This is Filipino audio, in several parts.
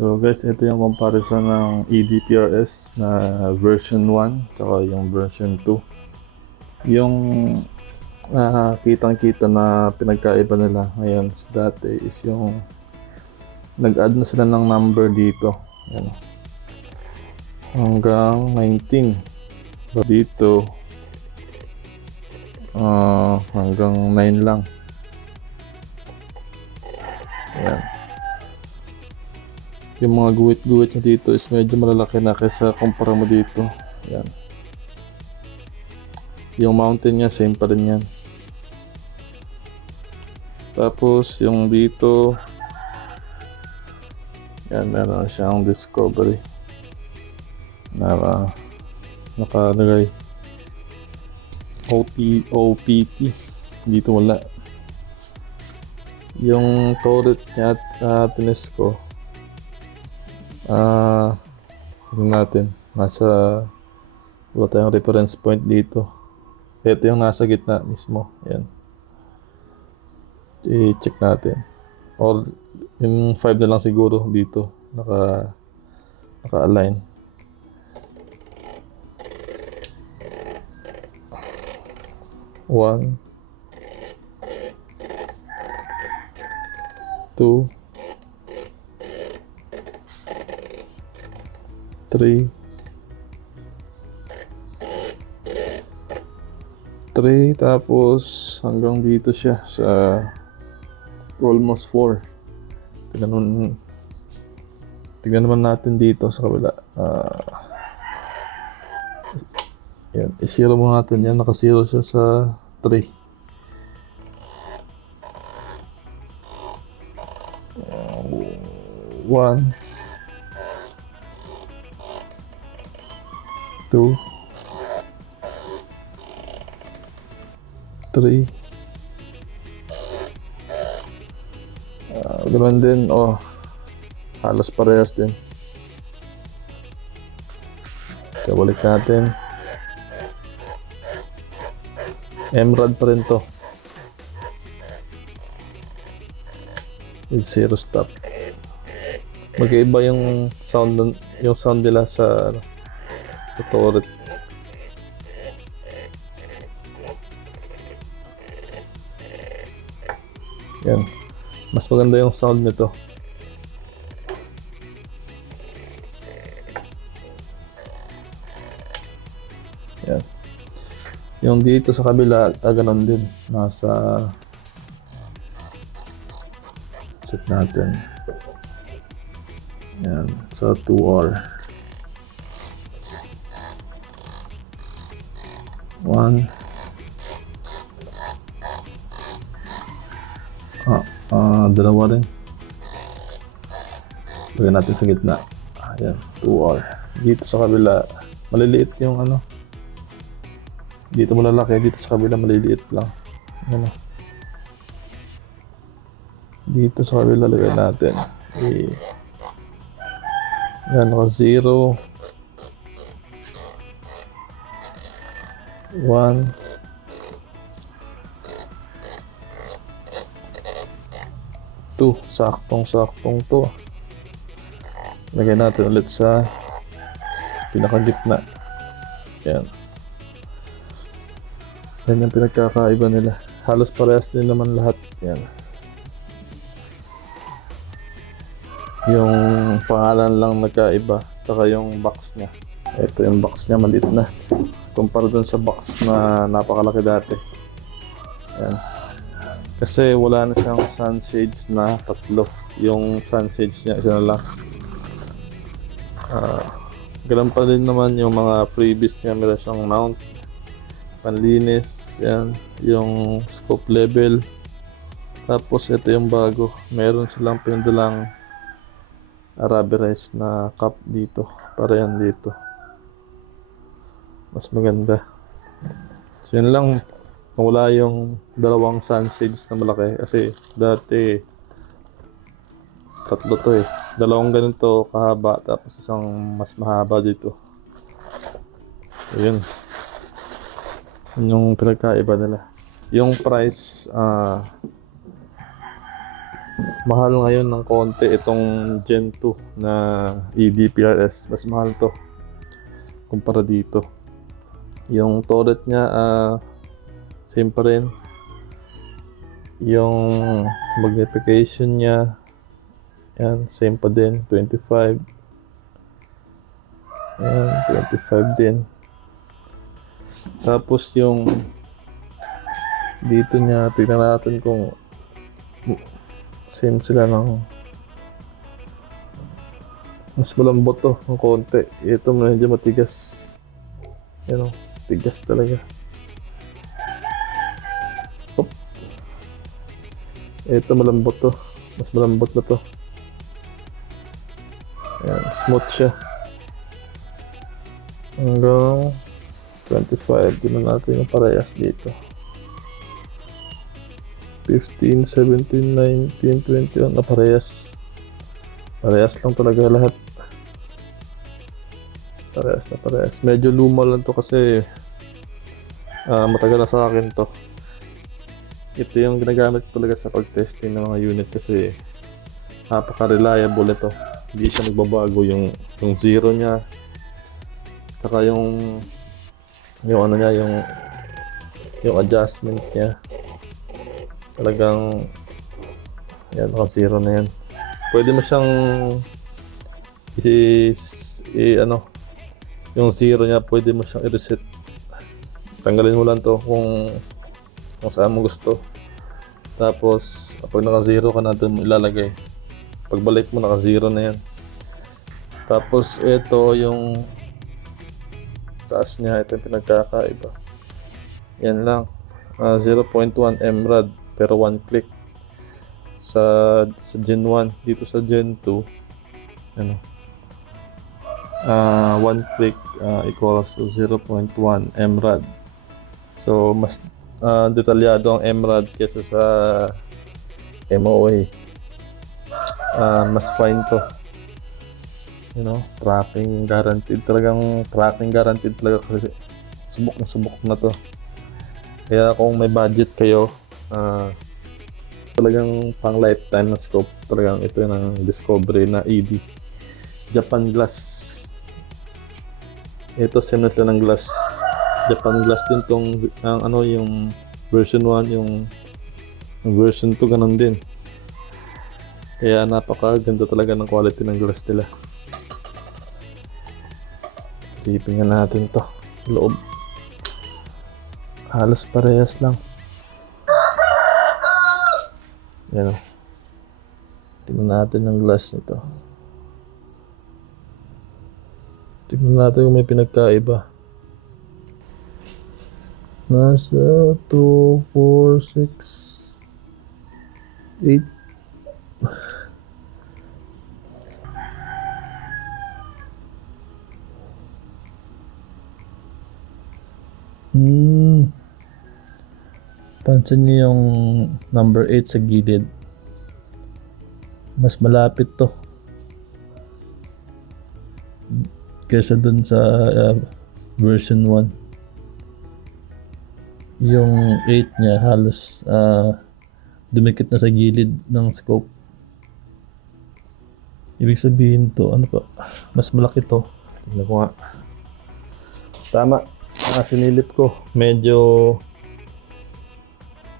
So guys, ito yung comparison ng EDPRS na version 1 tsaka yung version 2. Yung kitang-kita na pinagkaiba nila ngayon sa dati is yung nag-add na sila ng number dito. Yan. Hanggang 19. So dito hanggang 9 lang. Yan. Yung mga guhit-guhit niya dito is medyo malalaki na kaysa kumpara mo dito. Yan. Yung mountain niya same pa rin yan. Tapos yung dito, yan, meron siyang discovery na nakalagay OPT. Dito wala. Yung turret niya at tines ko, natin nasa wala tayong reference point dito. Ito yung nasa gitna mismo. Yan, i-check natin, or yung 5 na lang siguro dito naka-align. One, two, 3, tapos hanggang dito siya sa almost 4. Tignan naman natin dito sa kabila. Yan, i-zero mo natin yan. Naka-zero siya sa 3. 1, 2, 3. Ganoon din, halos parehas din. So, balik natin. Emerald pa rin to with 0 stop. Magkaiba yung sound nila sa turret. Yan, mas maganda yung sound nito. Yan. Yung dito sa kabila, ganon din. Nasa check natin. Yan, sa 2R. 1. Dalawa rin. Lagyan natin sa gitna. Ayan, 2R. Dito sa kabila, maliliit yung dito malalaki, dito sa kabila maliliit lang. Ayan. Dito sa kabila lagyan natin. Ayan, naka 0. 1. 2. Saktong to. Lagyan natin ulit sa pinakagitna. Yan. Yan yung pinagkakaiba nila. Halos parehas din naman lahat. Yan. Yung pangalan lang nagkaiba. Saka yung box niya. Ito yung box niya, maliit na. Kumpara dun sa box na napakalaki dati. Yan. Kasi wala na siyang sunshades na 3. Yung sunshades niya, isa na lang. Ganun pa din naman yung mga previous niya. Meron siyang mount, panlinis, yan, yung scope level. Tapos ito yung bago. Meron silang pindulang rubberized na cup dito. Para yan dito. Mas maganda. So yun lang. Wala yung dalawang sunshades na malaki kasi dati 3 to 2 ganito kahaba tapos isang mas mahaba dito. So, yun yung pinagkaiba nila. Yung price Mahal ngayon ng konti itong Gen 2 na EDPRS. Mas mahal to kumpara dito. Yung turret niya same pa rin. Yung magnification niya yan, same pa din, 25. Yan, 25 din. Tapos yung dito niya, tingnan natin kung same sila ng mas malambot to ng konti. Ito medyo matigas. Yan o, tigas talaga. Op. Ito malambot to. Mas malambot na to. Yan, smooth siya. Hanggang 25. Tingnan natin yung parehas dito. 15, 17, 19, 21 na parehas. Parehas lang talaga lahat. Parehas na parehas. Medyo luma lang to kasi matagal na sa akin to. Ito yung ginagamit ko talaga sa pag-testing ng mga unit kasi napaka-reliable ito. Hindi siya magbabago yung zero niya. Saka yung ano niya, yung adjustment niya. Talagang yan, naka-zero na yan. Pwede mo siyang ano, yung zero niya, pwede mo siyang i-reset. Tanggalin mo lang to kung saan mo gusto. Tapos pag naka-zero ka na, doon mo ilalagay. Pagbalik mo, naka-zero na yan. Tapos ito yung taas niya, ito yung pinagkakaiba. Yan lang, 0.1 mRAD pero 1 click sa Gen 1. Dito sa Gen 2 ano, 1 click equals to 0.1 mRAD. So mas detalyado ang mRAD kesa sa MOA. Mas fine to, you know, tracking guaranteed, talagang tracking guaranteed talaga kasi subok na to. Kaya kung may budget kayo, talagang pang lifetime na scope, talagang ito ng Discovery na ED Japan glass. Ito same na sila ng glass, Japan glass din tong ano, yung version 1, yung version 2 ganun din. Kaya napakaganda talaga ng quality ng glass nila. Silipin nga natin to loob. Halos parehas lang. Yan o. Tingnan natin ang glass nito. Tingnan natin kung may pinagkaiba. Nasa 2, 4, 6, 8. Pansin niyo yung number 8 sa gilid. Mas malapit to kaysa dun sa version 1. Yung 8 niya halos dumikit na sa gilid ng scope. Ibig sabihin to, ano pa, mas malaki to. Tingnan ko nga. Tama, sinilip ko. Medyo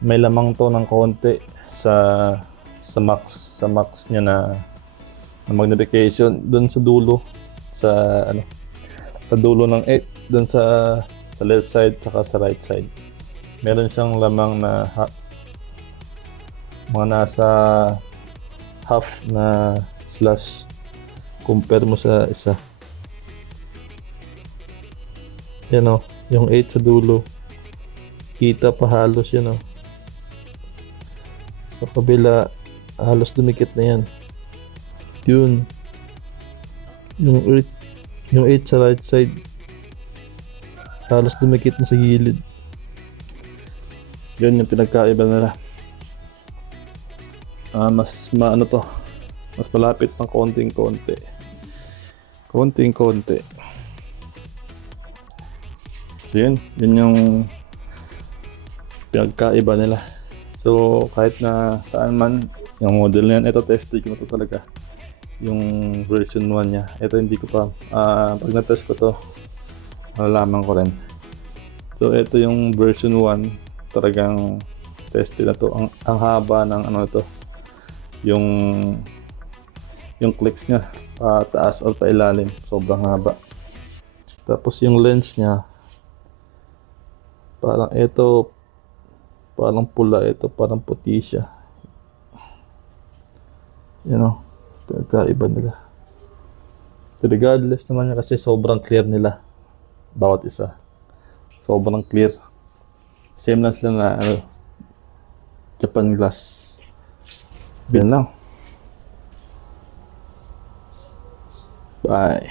may lamang to ng konti sa max niya na magnification doon sa dulo, sa ano, sa dulo ng 8, doon sa left side saka sa right side. Meron siyang lamang na mga nasa half na slash compare mo sa isa. Yan o, yung 8 sa dulo, kita pa halos yan o. Sa kabila, halos dumikit na yan. Yun. Yung 8 sa right side, halos dumikit na sa gilid. Yun yung pinagkaiba nila. Mas maano to, mas malapit ng konting-konti. Konting-konti. Yun yung pinagkaiba nila. So kahit na saan man Yung model na yan, ito testing ko na to talaga. Yung version 1 niya. Ito hindi ko pa, pag na-test ko to, malalaman ko rin. So ito yung version 1, talagang tested na to. Ang haba ng ano to, yung clicks niya, pa taas or pa ilalim, sobrang haba. Tapos yung lens niya, parang ito, parang pula, ito parang puti siya. You know, kaiba nila. Regardless naman kasi sobrang clear nila. Bawat isa. Sobrang clear. Same lang sila na Japan glass. Yan lang. Bye.